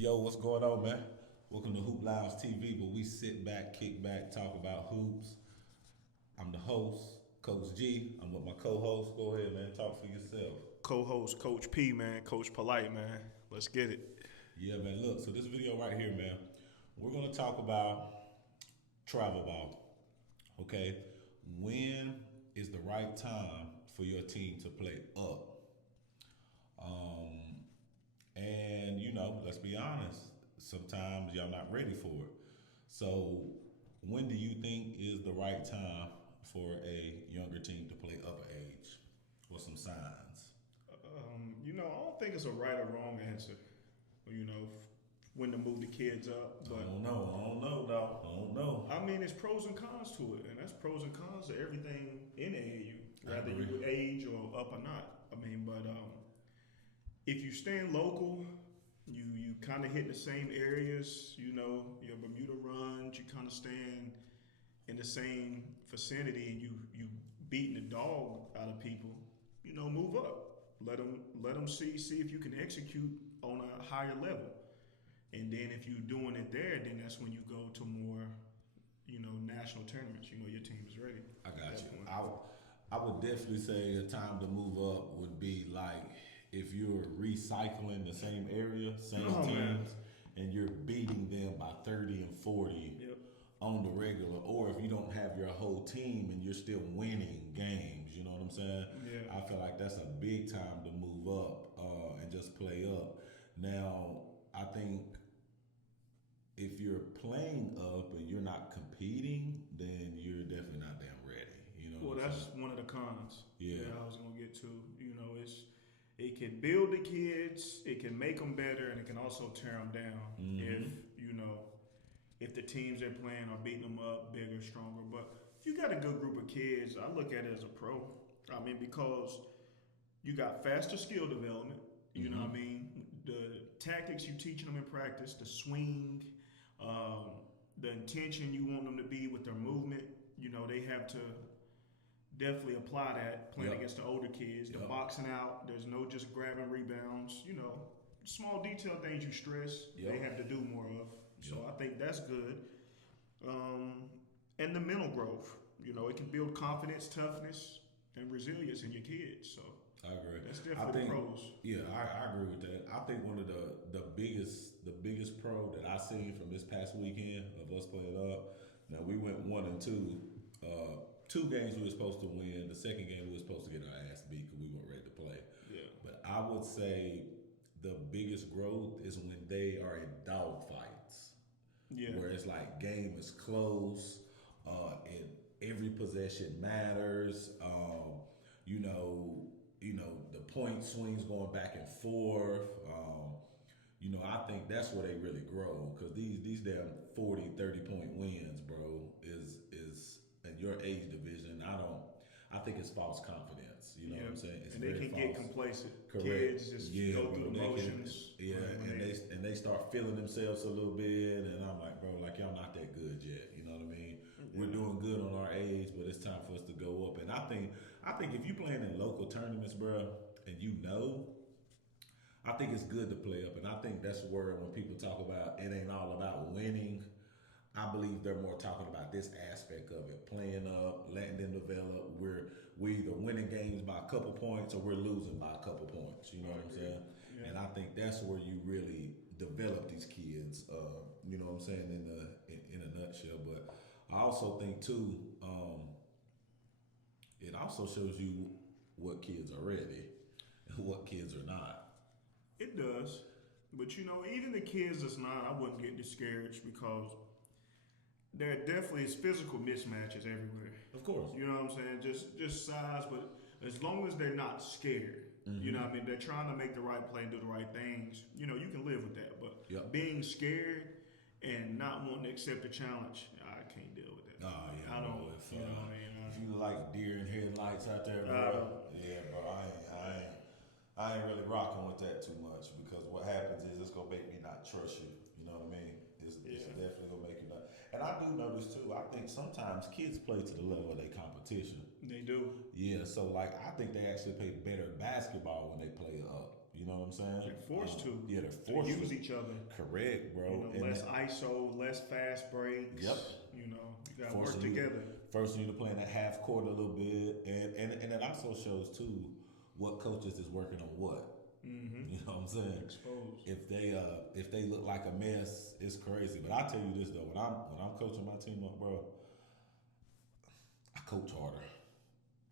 Yo, what's going on, man? Welcome to Hoop Lounge TV, where we sit back, kick back, talk about hoops. I'm the host, Coach G. I'm with my co-host. Go ahead, man. Talk for yourself. Co-host Coach P, man, Coach Polite, man. Let's get it. Yeah, man. Look, so this video right here, man, we're gonna talk about travel ball. Okay, when is the right time for your team to play up? And let's be honest. Sometimes y'all not ready for it. So, when do you think is the right time for a younger team to play up an age? Or some signs? I don't think it's a right or wrong answer. When to move the kids up, but I don't know, dog. I don't know. I mean, it's pros and cons to it, and that's pros and cons to everything in AAU, I whether agree. you age or up or not. But if you staying local, you kind of hit the same areas. Your Bermuda runs, you kind of staying in the same vicinity, and you beating the dog out of people. Move up. Let them see if you can execute on a higher level. And then if you're doing it there, then that's when you go to more, national tournaments. Your team is ready. I got you. I would definitely say a time to move up would be like if you're recycling the same area, same teams, Man. and you're beating them by 30 and 40 Yep. on the regular, or if you don't have your whole team and you're still winning games, you know what I'm saying? Yeah. I feel like that's a big time to move up and just play up. Now, I think if you're playing up and you're not competing, then you're definitely not damn ready. You know. Well, what I'm that's saying? one of the cons. Yeah. That I was gonna get to. It can build the kids, it can make them better, and it can also tear them down if the teams they're playing are beating them up, bigger, stronger. But if you got a good group of kids, I look at it as a pro. Because you got faster skill development. You know what I mean? The tactics you teaching them in practice, the swing, the intention you want them to be with their movement. They have to definitely apply that playing Yep. against the older kids. The Yep. boxing out, there's no just grabbing rebounds. Small detail things you stress, Yep. they have to do more of. So Yep. I think that's good. And the mental growth. It can build confidence, toughness, and resilience in your kids. So I agree. that's I definitely think, pros. yeah, I agree with that. I think one of the biggest pro that I seen from this past weekend of us playing up. Now we went 1-2. Two games we were supposed to win. The second game we were supposed to get our ass beat because we weren't ready to play. Yeah. But I would say the biggest growth is when they are in dog fights. Yeah. Where it's like game is close, and every possession matters. The point swings going back and forth. I think that's where they really grow because these damn 40, 30 point wins, bro, is in your age division. I think it's false confidence. You know what I'm saying? It's And they very can get false. complacent. Correct. Kids just go bro, through the they can- motions. and they start feeling themselves a little bit, and I'm like, bro, like y'all not that good yet. You know what I mean? We're doing good on our age, but it's time for us to go up. And I think if you playing in local tournaments, bro, and I think it's good to play up. And I think that's where when people talk about it ain't all about winning, I believe they're more talking about this aspect of it, playing up, letting them develop. We're either winning games by a couple points or we're losing by a couple points. You know what I'm saying? Yeah. And I think that's where you really develop these kids. You know what I'm saying in a nutshell. But I also think too, it also shows you what kids are ready and what kids are not. It does. But even the kids that's not, I wouldn't get discouraged because there definitely is physical mismatches everywhere. Of course. You know what I'm saying? Just size, but as long as they're not scared, you know what I mean? They're trying to make the right play and do the right things. You can live with that. But Yep. being scared and not wanting to accept a challenge, I can't deal with that. Oh yeah, I don't. bro, if, You know what I mean? if you like deer and headlights out there, bro, yeah, bro, I ain't really rocking with that too much because what happens is it's gonna make me not trust you. You know what I mean? It's definitely gonna make you not. And I do notice too. I think sometimes kids play to the level of their competition. They do. Yeah, so like I think they actually play better basketball when they play up. You know what I'm saying? They're forced to. Yeah, they're To forced use to. each other. Correct, bro. You know, less ISO, less fast breaks. Yep. You know, you gotta Forcing work together. Forcing you to play in that half court a little bit, and it also shows too what coaches is working on what. Mm-hmm. You know what I'm saying? Exposed. If they look like a mess, it's crazy. But I tell you this though, when I'm coaching my team up, bro, I coach harder.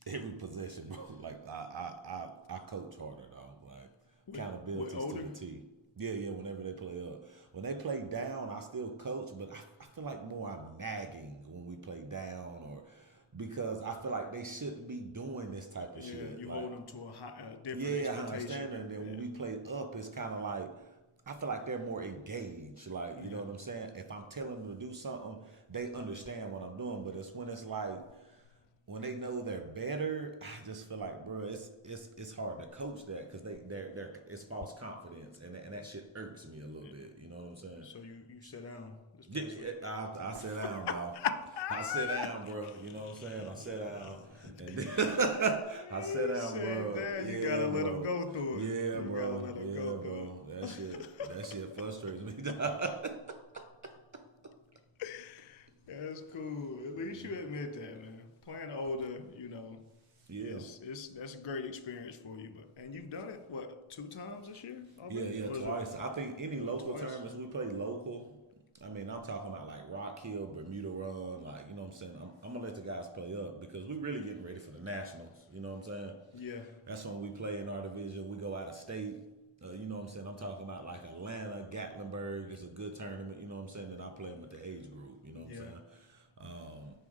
Every possession, bro. Like I coach harder, dog. Like accountability to the T. Yeah. Whenever they play up, when they play down, I still coach, but I feel like more I'm nagging when we play down, or because I feel like they shouldn't be doing this type of shit. You like, hold them to a different yeah, expectation. I understand that. And then when we play up, it's kind of like I feel like they're more engaged. Like you know what I'm saying. If I'm telling them to do something, they understand what I'm doing. But it's like when they know they're better, I just feel like, bro, it's hard to coach that because they're it's false confidence, and that shit irks me a little bit. You know what I'm saying? So you sit down. I sit down, bro. I sit down, bro. You know what I'm saying? I sit down. I sit down, bro. You gotta let them go through it. Yeah, bro. Bro. That shit frustrates me. That's cool. At least you admit that, man. Playing older, you know. Yeah. That's a great experience for you. And you've done it, what, 2 times this year? Already? Yeah, twice. I think any local tournaments we play local. I mean, I'm talking about like Rock Hill, Bermuda Run, like, you know what I'm saying? I'm going to let the guys play up because we're really getting ready for the Nationals. You know what I'm saying? Yeah. That's when we play in our division. We go out of state. You know what I'm saying? I'm talking about like Atlanta, Gatlinburg. It's a good tournament. You know what I'm saying? And I play them with the age group. You know what I'm saying?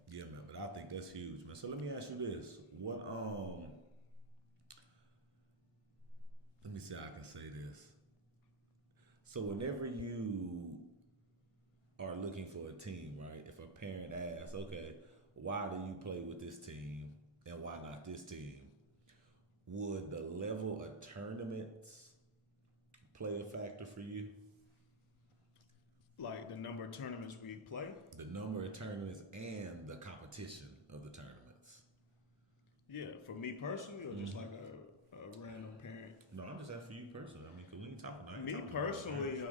Yeah, man. But I think that's huge, man. So let me ask you this: what? Let me see how I can say this. So whenever you are looking for a team, right? If a parent asks, okay, why do you play with this team and why not this team? Would the level of tournaments play a factor for you? Like the number of tournaments we play? The number of tournaments and the competition of the tournaments. Yeah, for me personally, or just like a random parent? No, I'm just asking for you personally. I mean, because we ain't talking about me personally,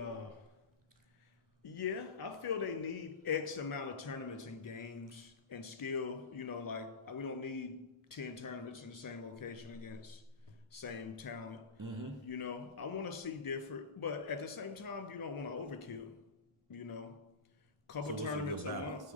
yeah, I feel they need X amount of tournaments and games and skill. You know, like we don't need 10 tournaments in the same location against same talent. Mm-hmm. You know, I want to see different, but at the same time, you don't want to overkill. You know, couple tournaments a month.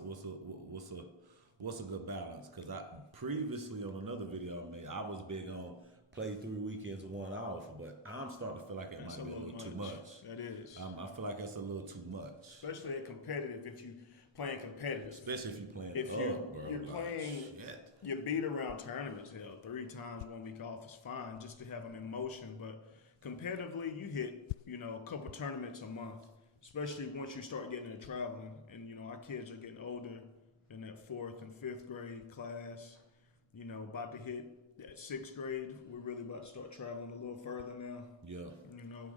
What's a good balance? Because I previously on another video I made, I was big on play 3 weekends, 1 off, but I'm starting to feel like it might be a little too much. That is. I feel like that's a little too much. Especially at competitive, if you playing competitive. Especially if you're playing you're like, playing, shit. You beat around tournaments, hell, 3 times 1 week off is fine just to have them in motion. But competitively, you hit, you know, a couple tournaments a month, especially once you start getting into traveling. And, you know, our kids are getting older in that 4th and 5th grade class. You know, about to hit that 6th grade. We're really about to start traveling a little further now. Yeah. You know,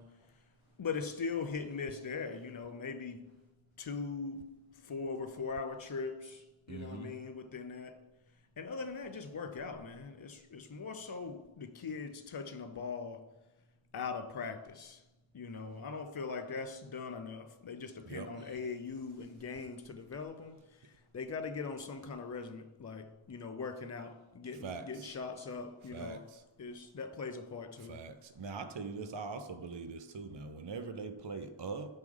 but it's still hit and miss there. You know, maybe 2 over 4 hour trips. You know what I mean? Within that. And other than that, just work out, man. It's more so the kids touching a ball out of practice. You know, I don't feel like that's done enough. They just depend on AAU and games to develop them. They got to get on some kind of regimen, like, you know, working out, getting shots up. You know, that plays a part too. Facts. Now I'll tell you this. I also believe this too. Now, whenever they play up,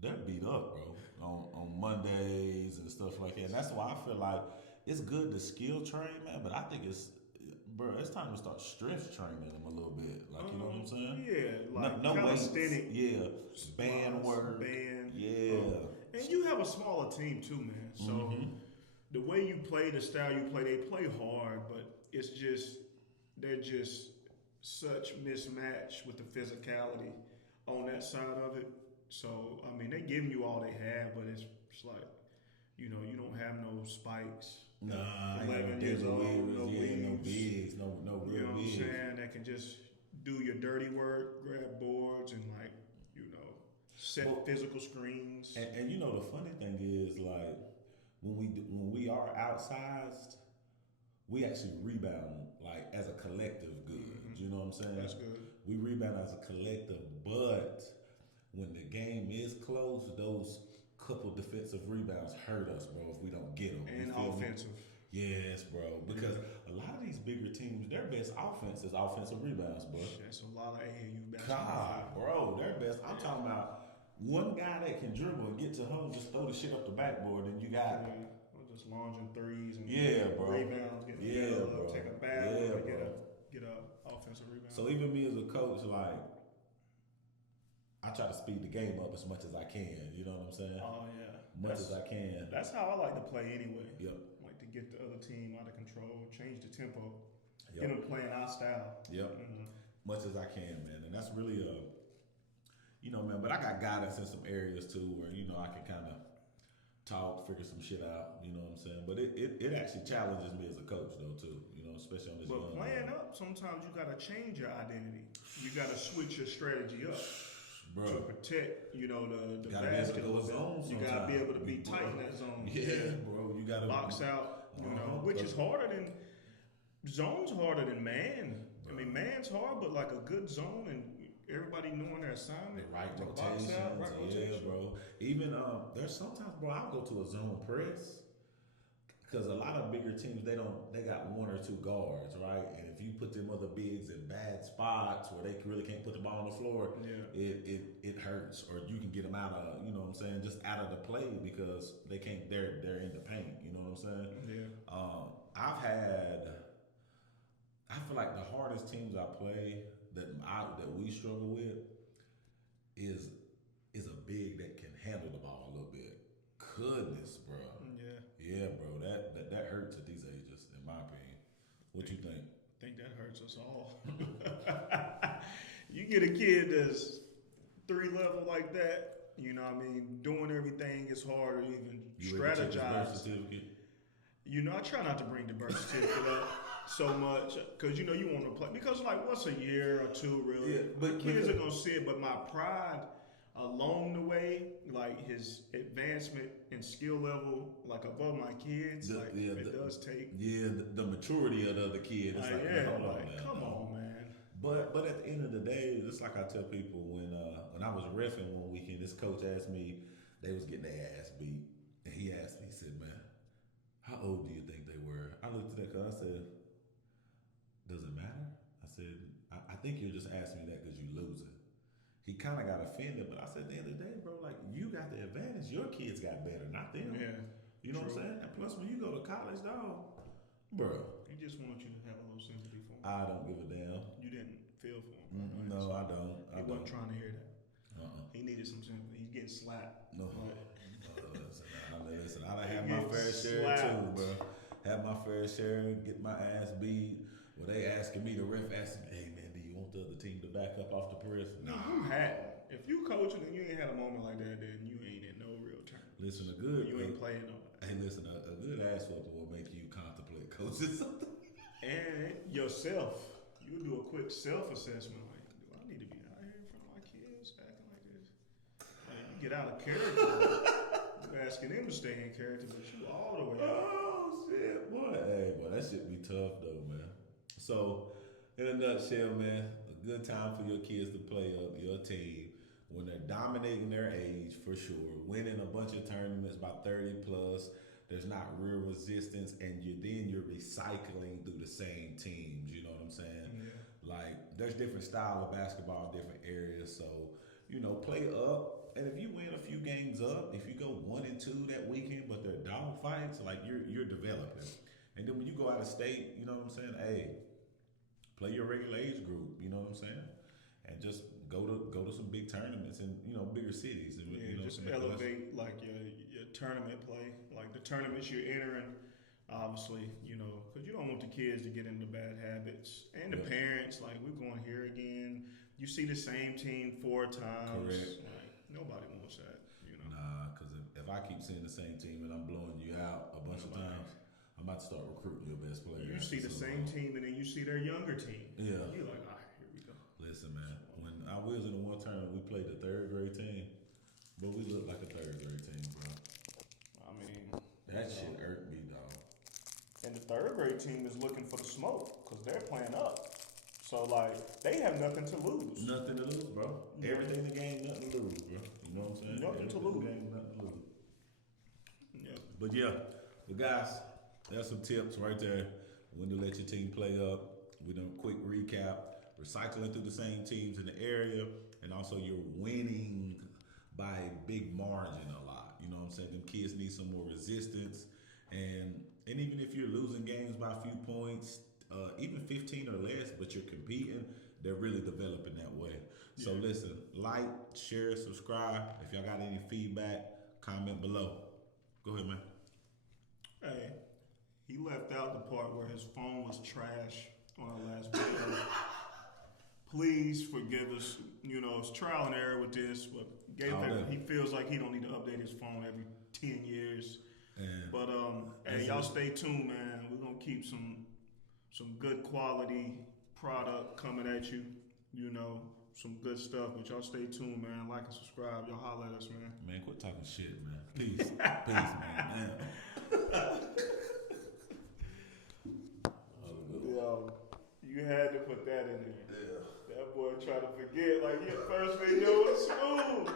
they're beat up, bro. On Mondays and stuff like that. And that's why I feel like it's good to skill train, man. But I think it's time to start strength training them a little bit. Like, you know what I'm saying? Yeah, like no calisthenic. Yeah, band work. Yeah. And you have a smaller team too, man. So the way you play, the style you play, they play hard, but they're just such mismatch with the physicality on that side of it. So, I mean, they giving you all they have, but it's like, you know, you don't have no spikes. Nah, 11 years old, no bigs, no real bigs. You know what I'm saying? That can just do your dirty work, grab boards, and like, you know, set physical screens. And you know, the funny thing is, like, when we are outsized, we actually rebound like as a collective good. You know what I'm saying? That's good. We rebound as a collective, but when the game is close, those couple defensive rebounds hurt us, bro. If we don't get them, And offensive. Yes, bro. Because a lot of these bigger teams, their best offense is offensive rebounds, bro. That's a lot of AAU basketball. God, bro, their best. I'm talking about one guy that can dribble and get to home, just throw the shit up the backboard, and you got. Just launching threes and bro. rebounds, getting bro. take a bad yeah, one, get a offensive rebound. So even me as a coach, like, I try to speed the game up as much as I can. You know what I'm saying? Oh yeah, much as I can. That's how I like to play anyway. Yep. Like to get the other team out of control, change the tempo, Yep. get them playing our style. Yep. Much as I can, man, and that's really man. But I got guidance in some areas too, where I can kind of talk, figure some shit out. You know what I'm saying? But it actually challenges me as a coach though too. Especially on this. But playing up, sometimes you gotta change your identity. You gotta switch your strategy up. Bro. To protect, the basket. You gotta be able to be tight in that zone. Yeah, bro. You gotta box out. Which is harder than zone's harder than man. Bro. I mean, man's hard, but like a good zone and everybody knowing their assignment. The right rotations, bro. Even there's sometimes, bro, I'll go to a zone press. Because a lot of bigger teams, they got one or two guards, right? And if you put them other bigs in bad spots where they really can't put the ball on the floor, it hurts. Or you can get them out of, just out of the play because they can't. They're in the paint. You know what I'm saying? Yeah. I feel like the hardest teams I play that we struggle with is a big that can handle the ball a little bit. Goodness, bro. Yeah, bro, that hurts at these ages, in my opinion. What you think? I think that hurts us all. You get a kid that's 3 level like that, doing everything is hard to even strategize. I try not to bring the birth certificate up so much because you want to play because like once a year or two, really, but kids are gonna see it. But my pride along the way, like his advancement and skill level, like above my kids, it does take. Yeah, the maturity of the other kid. It's come on, man. But at the end of the day, just like I tell people when I was reffing one weekend, this coach asked me, they was getting their ass beat, and he asked me, he said, "Man, how old do you think they were?" I looked at that guy, I said, "Does it matter?" I said, I think you're just asking me that because you're losing." He kind of got offended, but I said, at the end of the day, bro, like, you got the advantage. Your kids got better, not them. Yeah. You know what I'm saying? And plus, when you go to college, dog, bro. He just wants you to have a little sympathy for him. I don't give a damn. You didn't feel for him. Right? No, I don't. He wasn't trying to hear that. He needed some sympathy. He's getting slapped. No. Listen, I done had my fair share too, bro. Had my fair share, get my ass beat. Well, they asking me, the ref asking me, "Hey, man, do you want the other team to back up off the press?" No, you had. If you coaching and you ain't had a moment like that, then you ain't in no real term. Listen, you ain't playing no. Hey, listen, a good ass whooping will make you contemplate coaching something. And yourself, you do a quick self-assessment. Like, do I need to be out here in front of my kids acting like this? Like, you get out of character. You're asking them to stay in character, but you all the way out. Oh shit, boy! Hey, boy, that shit be tough though, man. So, in a nutshell, man, a good time for your kids to play up your team when they're dominating their age for sure, winning a bunch of tournaments by 30 plus. There's not real resistance, and you're recycling through the same teams. You know what I'm saying? Yeah. Like there's different style of basketball, different areas. So play up, and if you win a few games up, if you go 1-2 that weekend, but they're dog fights, like you're developing. And then when you go out of state, you know what I'm saying? Hey, play your regular age group. You know what I'm saying? And just go to some big tournaments in bigger cities. And, just elevate like your tournament play, like the tournaments you're entering. Obviously, because you don't want the kids to get into bad habits, and the parents like we're going here again. You see the same team 4 times. Correct. Like nobody wants that. Nah, because if I keep seeing the same team and I'm blowing you out a bunch of times, I'm about to start recruiting your best player. You see the same team and then you see their younger team. Yeah. You're like, all right, here we go. Listen, man. When I was in the one tournament, we played the 3rd grade team, but we looked like a 3rd grade team, bro. I mean, that shit irked me, dog. And the 3rd grade team is looking for the smoke because they're playing up. So like they have nothing to lose. Nothing to lose, bro. Everything in the game, nothing to lose, bro. You know what I'm saying? Nothing to Everything lose. in the game, nothing to lose. Yeah. But yeah, but guys, there's some tips right there. When to let your team play up. We done quick recap. Recycling through the same teams in the area, and also you're winning by a big margin a lot. You know what I'm saying? Them kids need some more resistance, and even if you're losing games by a few points, even 15 or less, but you're competing, they're really developing that way. Yeah. So listen, like, share, subscribe. If y'all got any feedback, comment below. Go ahead, man. Hey, he left out the part where his phone was trash on our last video. Please forgive us. You know, it's trial and error with this, but he feels like he don't need to update his phone every 10 years. Yeah. But hey, y'all stay tuned, man. We're gonna keep some good quality product coming at you. You know, some good stuff. But y'all stay tuned, man. Like and subscribe. Y'all holler at us, man. Man, quit talking shit, man. Peace. Peace, man. Damn. Yo, you had to put that in there. Yeah. That boy tried to forget, like, his first video was smooth.